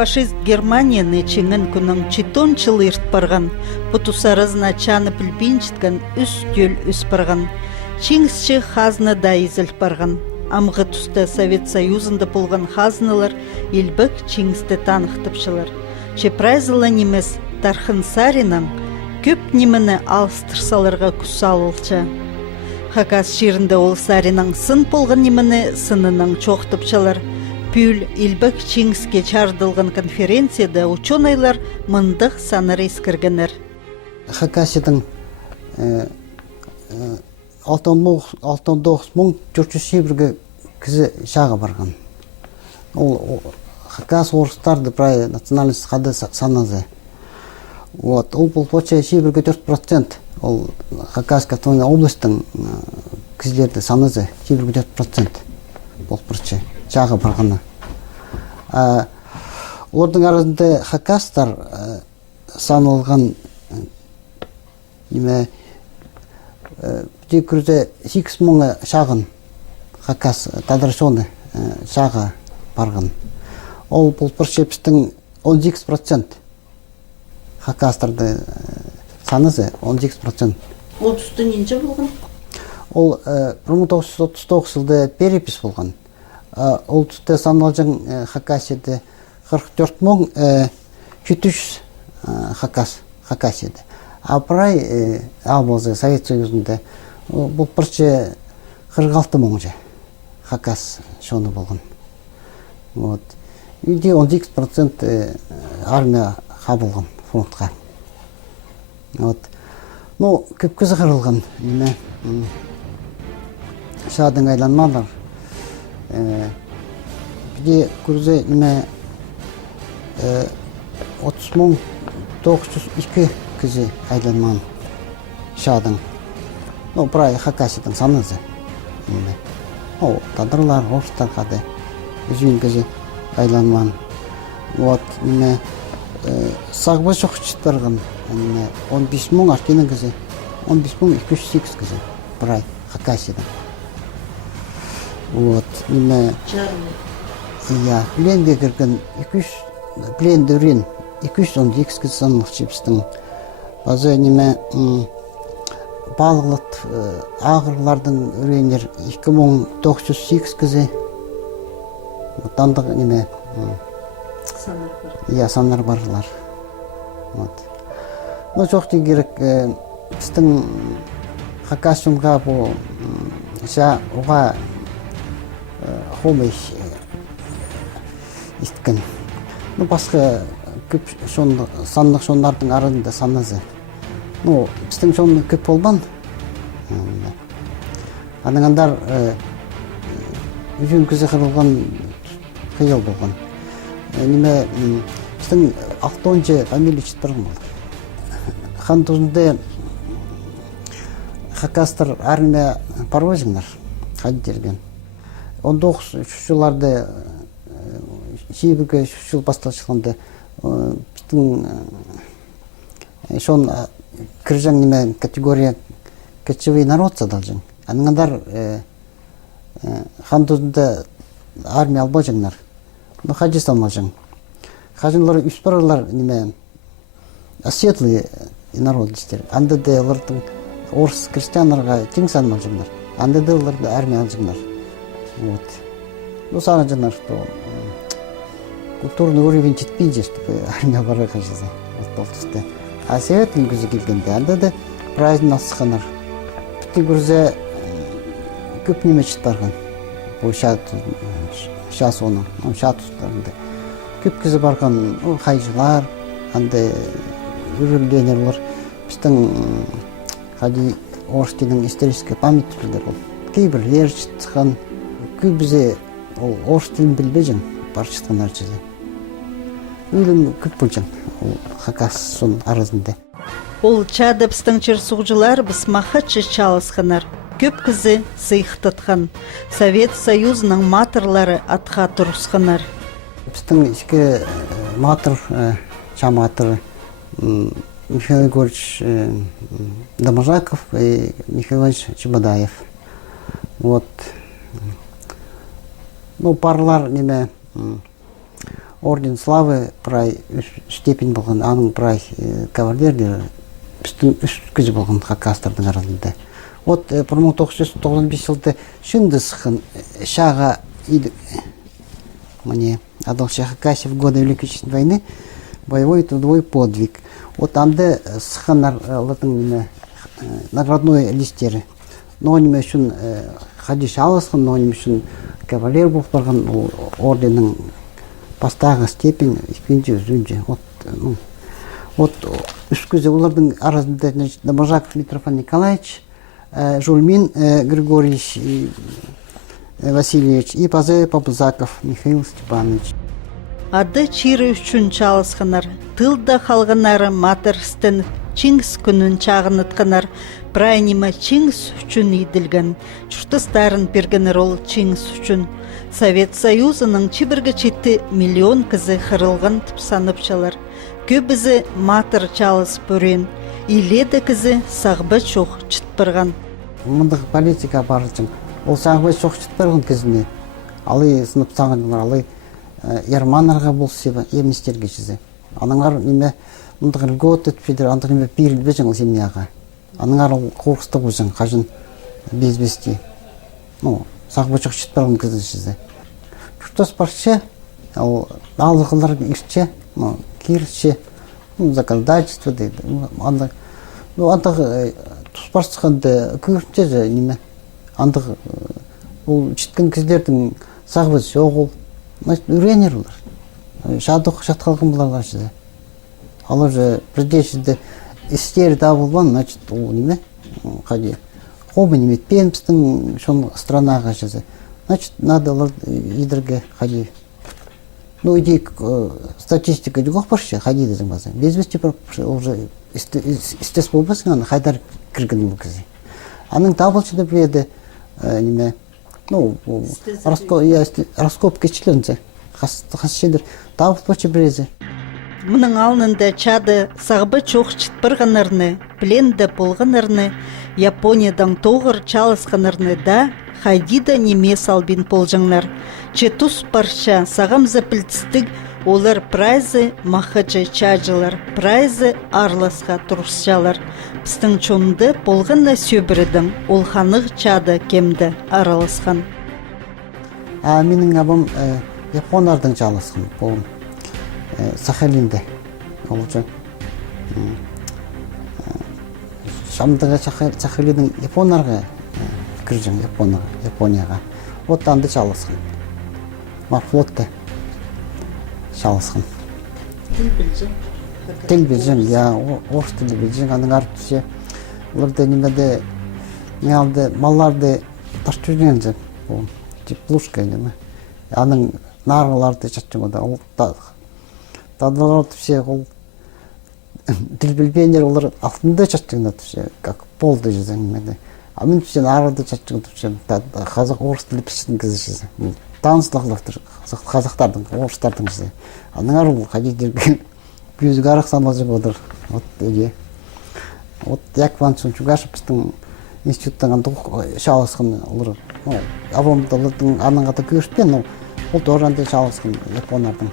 фашист Германияны чеңін күнің 14 жыл ирт барған, бұтусарызына чаны пілбинчіткін үстел үс барған, чеңісші хазны да изіл барған. Амғы түсті Совет Союзында болған хазнылар елбік чеңісті танықтыпшылар. Чепрайзылы немес Тархын Саринам көп немені алыстырсаларға күсалылчы. Хакас жерінде ол Саринан сын болған немені сынының чоқтыпчылар. Пүл елбік чеңіске чардылған конференцияда ученыйлар мындық саныр ескіргенер. Хакасидің 6-9 кізі шағы барған. Ол Хакас орыстарды прай национальность қады саназы. Ол бұл поча 4%. Ол Хакасқа тоны облыстың кізілерді саназы 4% бол бірші шағы барғаны. Олардың арасында Хакастар санылған неме Декүрде 8 мыңы шағын Хакас тадыршоны шағы барған. Ол бұл біршепістің 18% Хакастарды санызы 18%. Ол түсті ненже болған? Ол 1939 жылда перепис болған. Ол түсті санылжың Хакасиді 44 мың 700 Хакасиді. Апырай Абылзы Совет Союзында бұл бірші 46 мың же Хакас шоны болған. Үйде 18% армия қабылған фронтқа. Көп көзі қырылған. Шадың айланмалар. Біде көрзе 30 мың 902 көзі айланман шадың. Прай Хакасидің санызы. Тадырлар, орыстар қады. Үзін көзі айланман. Сағбы шоқчыттарғын 15 мың аркенің көзі. 15 мың 208 көзі. Прай Хакасидің. Пленге кірген пленді үрен 212 көзі санылық чепістің. Базы балғылыт ағырлардың үренер 2908 көзі. Тандық санар барылар. Жоқты керек біздің Хакасымға бұл ұға хомеш істікен. Басқа көп сандық шондардың арында саназы. Біздің шоны көп болған. Аныңандар үйін көзі қырылған қиыл болған. Біздің 6-10 фамилия чыттырған болды. Хан тұзында Хакастар армия парвозиңлар қадерген. 19 жылларды шейбірге жыл бастал шыққанда біздің шон кіржан категория кочевой народ садалжың. Аныңандар хан тұзында армия алба жаңлар. Хажи салмажың. Хажынлар үспарылар светлый народ дестер. Анда да олардың орыс крестьянларға тең салмажыңлар. Анда да оларды армия алжыңлар. Саны жаңлар, что культурный уровень жетпейді, чтобы армия бары қажызы. А светлый көзі келгенде, анда да праздник асықанар. Бітті көрзе көп неме чыттарған. Бұл шас оның, шат ұстарында. Көп көзі барған қайжылар, андай үрілденерлер. Біздің қади орыс тілінің исторический памятниктер ол. Кейбірлер шытқан, көп бізе орыс тілін білбежін бар шытқан арчызы. Өлім көп болжан, Хакас сон арызында. Ол чады біздің черсуғжылар біз мақытшы чалысқанар. Көп кізі сыйықтатқан. Совет Союзының матырлары атқа тұрысқанар. Біздің ішкі матыр, чаматыр Михаил Егорович Доможаков и Михаил Иванович Чебодаев. Парлар орден славы прай степень болған, аның прай кавалерлері біздің үскіз болған хакастардың арасында. Вот 1995 жылда шынды сықын шаға мне отдался Хакасия в годы Великой Отечественной войны, боевой трудовой подвиг. Вот анда сықанар наградной листері. Но они үшін хадиш алысқын, но они үшін кавалер болып барған орденнің постағы степень, испенчі үзінже. Вот үскізі олардың арасында Доможаков Митрофан Николаевич, Жульмин Григорьевич Васильевич и Пазы Папузаков Михаил Степанович. Ады чирі үшін чалысқанар, тылда қалғанары матырстын Чингис күнін чағынытқанар, прайнима Чингис үшін иділген, чүштістарын бергенер ол Чингис үшін. Совет Союзының чибіргі четті миллион кізі қырылған тұпсаныпчалар. Көбізі матыр чалыс бүрен, иледі кізі сағбы чоқ чытпырған. Мұндық политика барычын, ол сағбы чоқ чытпырған кезіне, алай сынып сағынылар, алай ярманарға бол себі, еместерге жізі. Аныңар неме мұндық үлгөт өтпедір, андық неме берілбе жаңыл семьяға. Аныңар қорқысты бұжың, қажын безбесте. Сағбы чоқ чытпырған кезі жізі. Күртос баршы, алғылар ішче, кирче, законодательство дейді. Андық тұспарсықанды көрінче жа неме. Андық ол чіткен кездердің сағбы соғыл. Үйренер олар. Жадық жатқалғын бұларлар жеді. Алар же бірдешіде істері табылған, значит, ол неме? Қаде? Қобы неметпен біздің шон странаға жеді. Значит, надо олар едірге қаде. Иде статистика жоқ баршы, қаде дезің базы. Безбесте ол же істес болбасын, аны қайдар кірген бұл кезі. Аның табылшыда біледі неме? Раскоп кечілерінсе, қасшедір, табыт бачы бірезе. Мұның алнында чады сағбы чоқ чытпырғанырны, пленді болғанырны, Япониядан тоғыр чалысқанырны да, хайдида неме салбин полжаңлар. Четус парша сағам запілтістік олар прайзы мақачы чажылар, прайзы арласқа тұрсжалар. Пістің чонды болғанна сөбірідің, ол қанық чады кемді араласқан. Менің абым японардың жалысқан, бұл Сахалинде. Ол жа Шамдыға Сахалиндің японарға кіржің, Японияға. Оттанды жалысқан. Мақфлотты жалысқан. Тіл білжің, орыс тілі білжің, аның арып түсе. Оларды немеде, неалды, малларды ташты жүрген жеп, бұл плушка неме. Аның нарғыларды жатчың ода, ол тадылар түсе, ол тіл білбейіндер олар алтында жатчыңда түсе, как полды жүзі немеде. Амин түсе нарғыларды жатчың түсе, қазақ орыс тілі пішін кізі жүзі. Таныстықлықтыр, қазақтардың, орыстардың жүзі. Аның арыл қадедерге бүйізгі арақ саналжы бодыр. Якван Чунчугашев біздің институттың шалысқын олар. Авомдылардың аныңғаты көріспен, ол торжанды шалысқын японардың.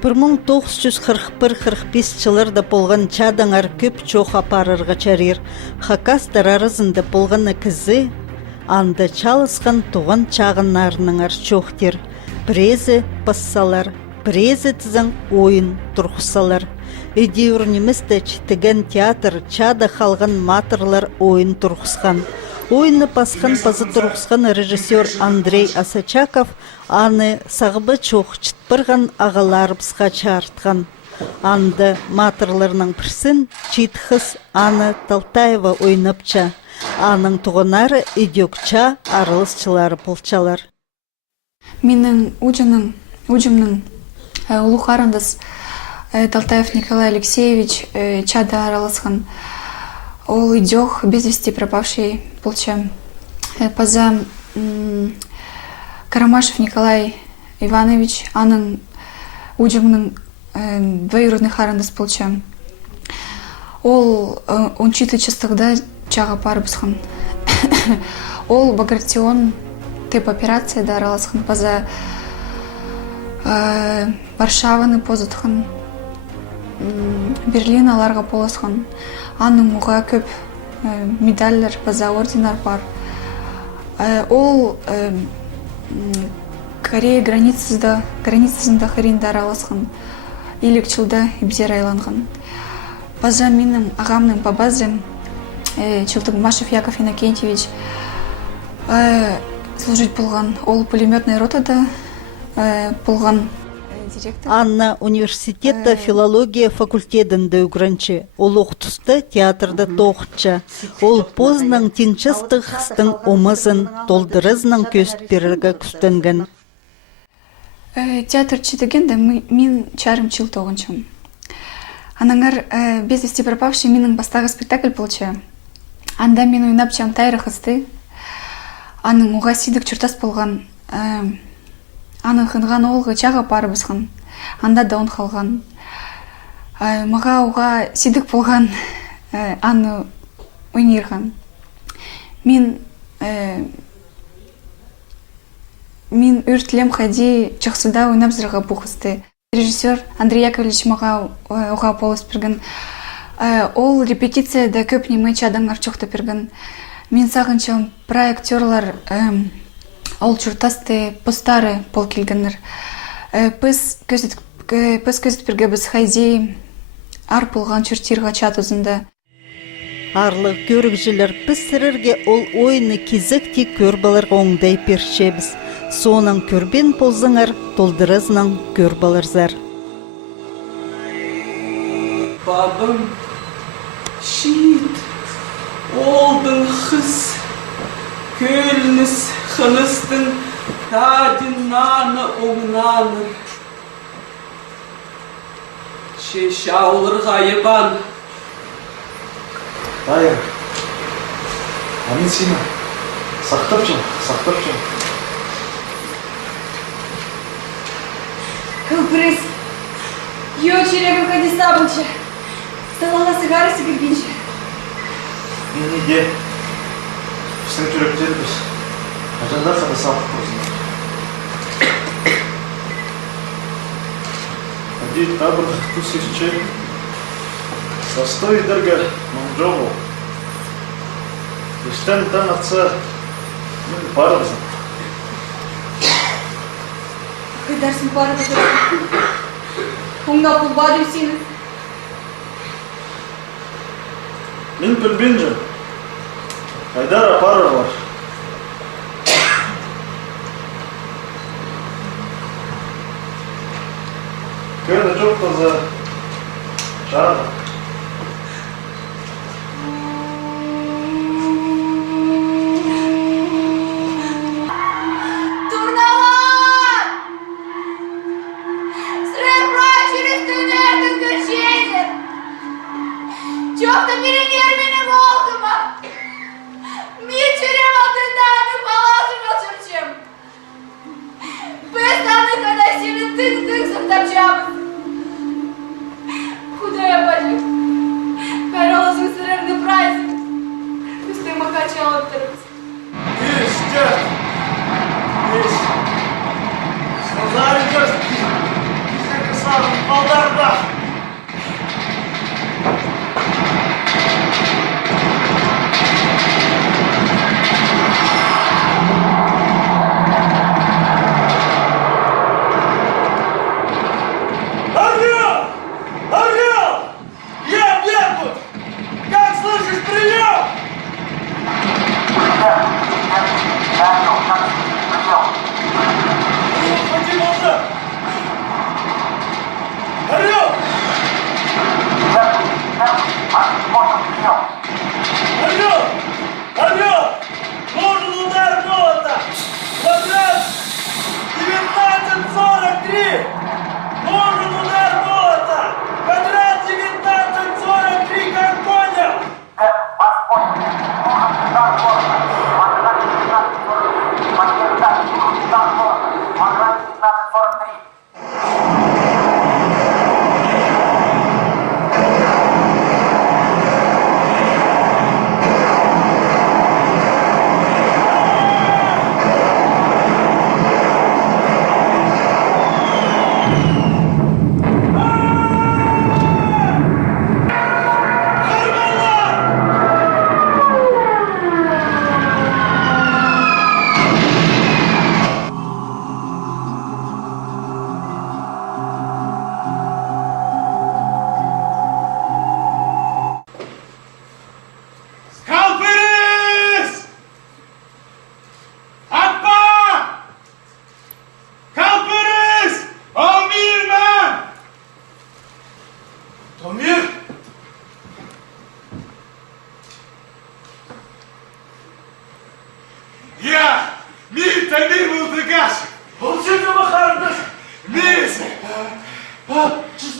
1941-45 жылырда болған чадаңар көп чоқ апарырға чарир. Хакастар арызында болғаны кізі, анда чалысқан туған чағынарыныңар чоқтер. Бірезе пассалар, бірезе тізің ойын тұрқысалар. Эдеуір немісті чітіген театр чада қалған матырлар ойын тұрқысқан. Ойыны пасқан пазы тұрқысқан режиссер Андрей Асачаков аны сағыбы чоқ чытпырған ағаларыбысқа чартқан. Анды матырларының бірсін читхыз аны Талтаева ойнапча. Аның тұғынары идекча арылысчылары болчалар. Менің ұжымның ұлы қарындас Талтаев Николай Алексеевич чада араласқан. Ол идек без вести пропавший полча. Паза Карамашев Николай Иванович, аның ұжымның двоюродный қарындас полча. Ол 14 чыстықда чаға парыбысқан. Ол Багратион тип операцияда араласқан. Паза Варшаваны позытхан, Берлин аларга полысхан. Аның муға көп медальлер, база орденар бар. Ол Корея границасында хәриндар аласхан. Илік чылда ибзер айланған. База миным ағамның бабазы, Чылтык Машев Яков Иннокентьевич, служить болған. Ол пулеметный ротада болған директор. Анна университетта филология факультетінде үгранчы. Ол оқытысты театрда тоқытчы. Ол позның тинчастық хыстың омызын толдырызның көст берерге күстенген. Театрчы дегенде мен чарым чыл тоғынчым. Анаңар без вести пропавший менің бастағы спектакль болчы. Анда мен ойнап чам тайры хысты. Аның оға сидік чұртас болған. Аның хынған олғы чаға пары бұсқан. Анда да он қалған. Маға оға сидік болған. Аны ойнерған. Мен үртлем қади чықсуда ойнап зырға бұқысты. Режиссер Андрей Яковлевич маға оға полыс берген. Ол репетицияда көп немай чадаңар чоқты берген. Мен сағынчам проектерлар ол чұртасты постары пол келгенер. Пыз көзіт берге біз хайзи ар болған чұртирға чат ұзында. Арлы көрікжілер пісірерге ол ойыны кезікті көрбаларға оңдай першебіз. Соның көрбен ползыңар, толдырызның көрбаларзар. Babam şiit oldun hız Kölnüs hınıstın tadin nanı oğnanı Şeşa olur gayıban Hayır. Amin Sina. Сақтапчын. Кылпырыс, ечере выходи сабынчы. Салала сигары сигіргенші. Мен неге? Біздің жүректеріміз. Ажандар қады салық болсын. Один табыр тусичче. Застой дырга маңжоғу. Іштен таң атса, мен барымызын. Қайдарсың бары бұзыр. Оңда бұл бадым сені. Мен білбенжім. Қайдар апары бар. Көйлі жоқ таза. Жағы. Çok da bilinir benim oğluma. Мечерем алтындағы баласым өшірчем. Біз таны когда сені тың-тың сықтапчамыз. Худая бачек. Кайролысың сырырды праздник. Үсті мақача отырмыз. İşte. Сказали, что сам балдарда.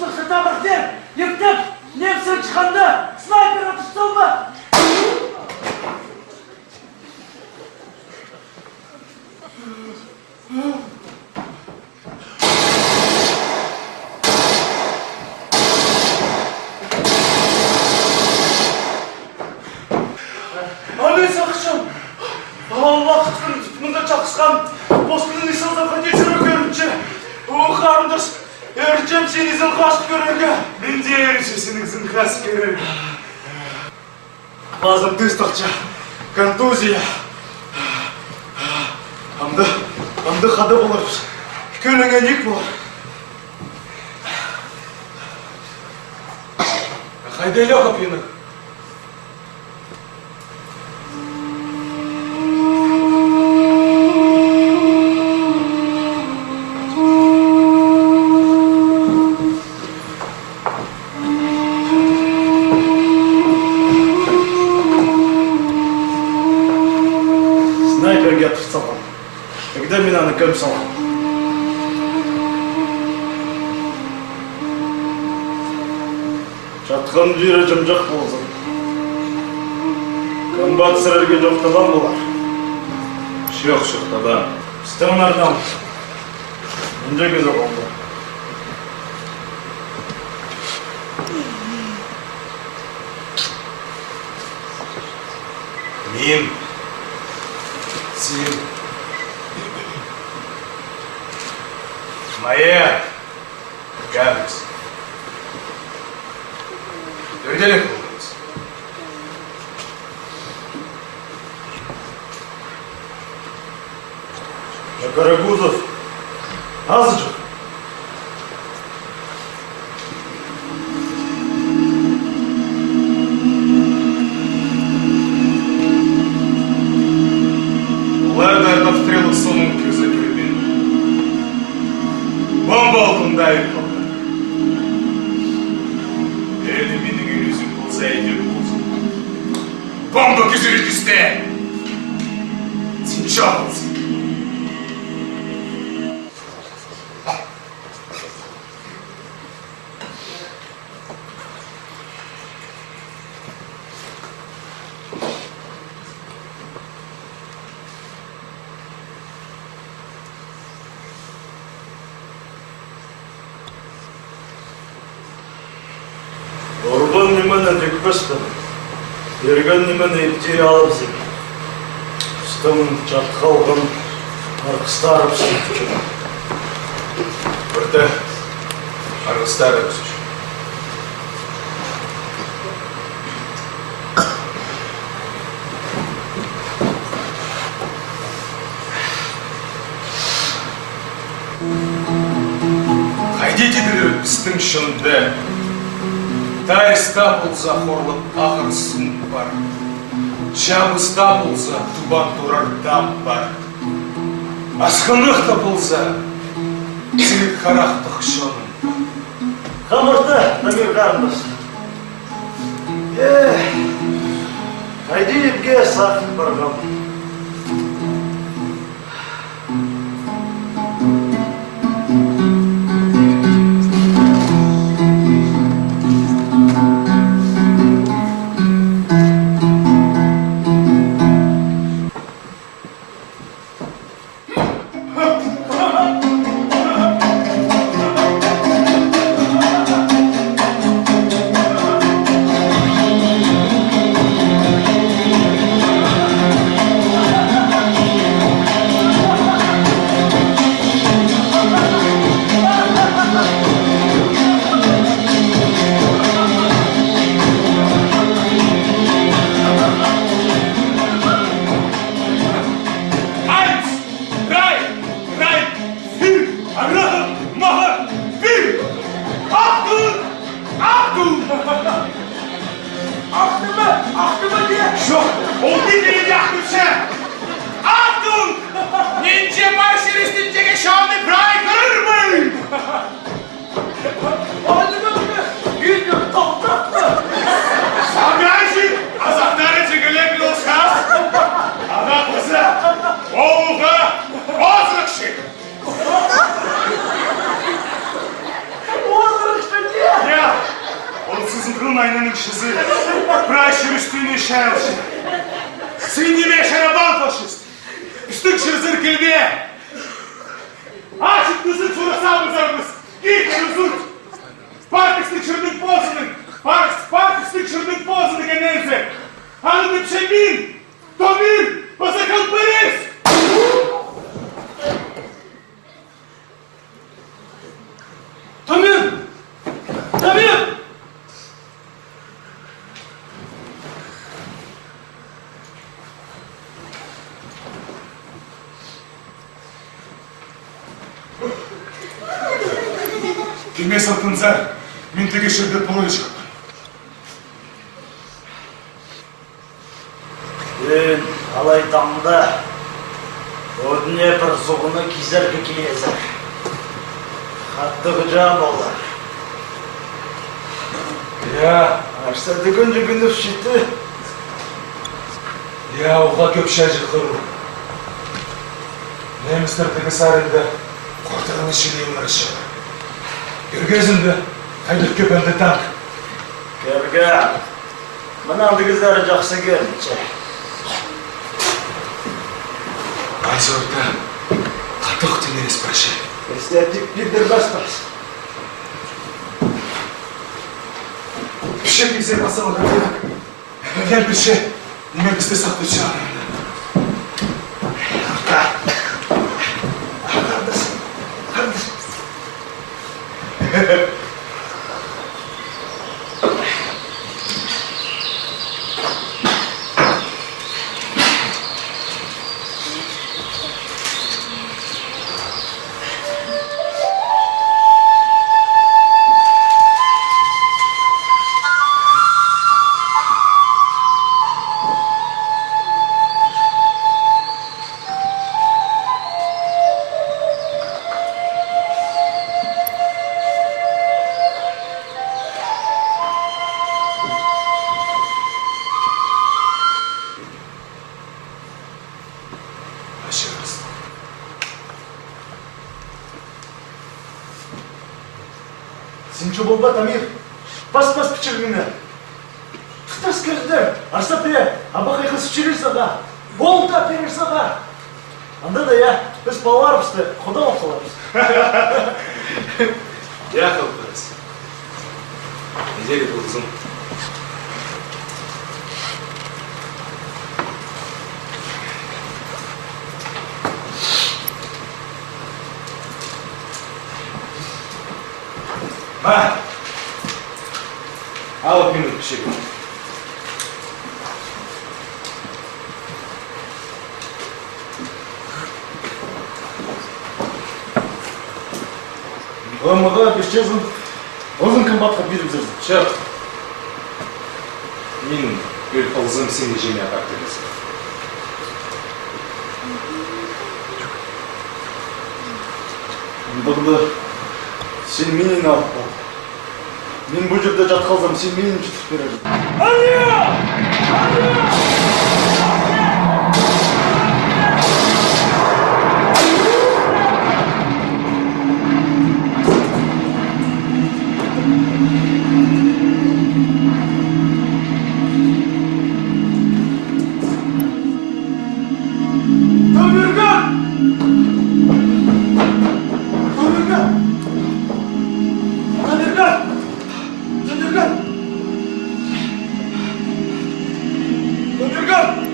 Дұшпақса табақтер, ектеп, немсің шыққанды, снайпер атыстау ма? Аны сақшым, уақыттың тұтымында чақысқан, постының исалда қатесірі көрінше, қарындас, әрчем сені зілғашты көрерге. Мен де әрше сенің зілғасы көрерге. Базым тыстықча, контузия. Амды қады боларыз. Көліңе нек болар. Қайдайлы қап ені? Снайперге атып салған. Когда мен аны көм салған? Жатқан жері жым-жақ болсын. Комбат сірерге жоқтаған болар. Жоқ жоқтадан. Стығын ардам. Үнде көз оғылды. Мен сен моя гадость. Переделек болыңыз. Карагузов аз жоқ. Олар да обстрелы соның көзі көрген. Бомба алдында айырқалды. Әлі менің үйлесім болса әйдер болсын. Бомба көзірі түсті. Сен жағылсың. Орбан немені декпешті, ерген немені ептері алып зек. Үстімін жатқалғын, арқыстарып сүйтіп. Бірді арқыстарып сүйтіп. Қайдетедір істің шынды. Тайста болса хорлық ақырсын бар. Жабыста болса тубан тұрар дам бар. Асқынықта болса сен қарақтық шоның. Қамырды, Намир қарындас. Қайды епке сақып барғам. Kılın aynanın kişisi. Bırak üstünü şerşi. Sindime şerabal faşist. Üstün şırzır kilbiye. Açık kızın sonra sağımızlarımız. Git yürüsün. Partislik şırdık bozunun. Partislik şırdık bozunun genelse. Hanım Şemin. Tomir. Basakal Paris. Tomir. Tomir. Кеңес алтынзар, ментеге шырды полой шығып. Өн алайтамда өдіне бір зұғыны кезергі кейезір. Қатты ғыжам олар. Я, Ашса дүгін өшіті. я оға көп шәжі қыру. Немістірдігі сарында қортығын ішілейін ұрышы. Үргезімді, қайдық көпінді танк. Көрген. Мұнанды кыздары жақсы көрінче. Ансорда, қатық теңерес башы. Естетік білдір баспас. Пішек есе басыға қадырақ. Әден піше, немен бізді сақты шығарымды. Сенчу болба, Тамир. Бас-бас пічіргіні. Тұтас кірдір. Арсапе, абақай қыз үшірер саға. Болда перер саға. Анда да я, біз паларымызды құда оқыларымыз. Я қылдырыз. Недегі бұл қызым? Ма! Алып минут пішегі. Ғымыға бешчезін ұзын қымбатқа беріп жүрсің. Шық. Мен өл қылзым сенде жеме ағақ дегізім. Бұлды сен менен алып бол. Мен бұл жерде жат қалсам, сен менен жұтып берер. Төнерген!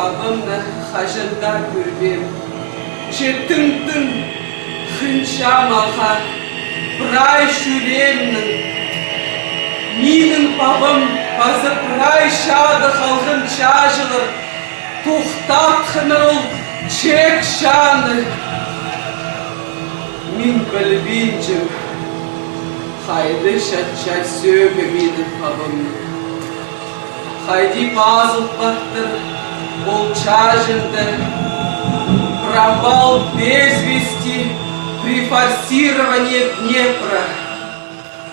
babamla hajında gürbem. Çetin hınçamaha pray şüremnin. Minin babam bazı pray şadı halkın çajılır. Tuhtat hınıl çek şanı. Min bilbincim. Haydi şatça söbe minin babamın. Haydi bazı baktır. Ол чажында пропал без вести при форсировании Днепра.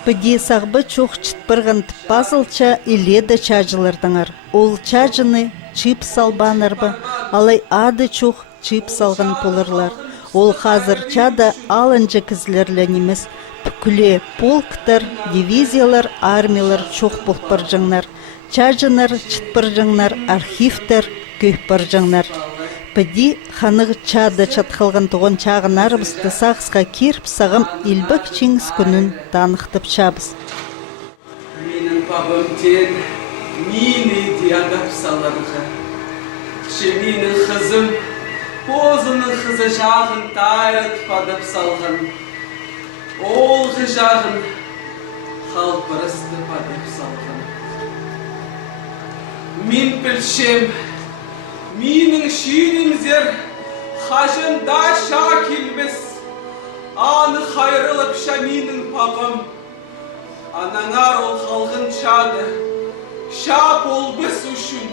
Пыди сағбы чоқ чытпырғын пазылча иледі чажылырдыңар. Ол чажыны чип салбанырбы, алай ады чоқ чип салғын полырлар. Ол қазір чада алынжы кізлерлініміз. Бүкіле полктар, дивизиялар, армиялар чоқ болпыржыңнар. Чажынар, чытпыржыңнар, архивтар, көйпыржыңнар. Пыди ханығы чада чатқылғын тұғын чағын арбысты сақсқа керіп сағым илбік чеңіз күнін танықтып чабыз. Менің бабым тен мені диядап салырға. Менің қызым позының қызы жағын тайрат падап салған. Олғы жағын қалпырысты падап салған. Мен білшем, менің шүйрімзер қажында ша келмес. Аны қайрылып ша менің папам. Анаңар ол қалғын чады. Ша болбыс үшін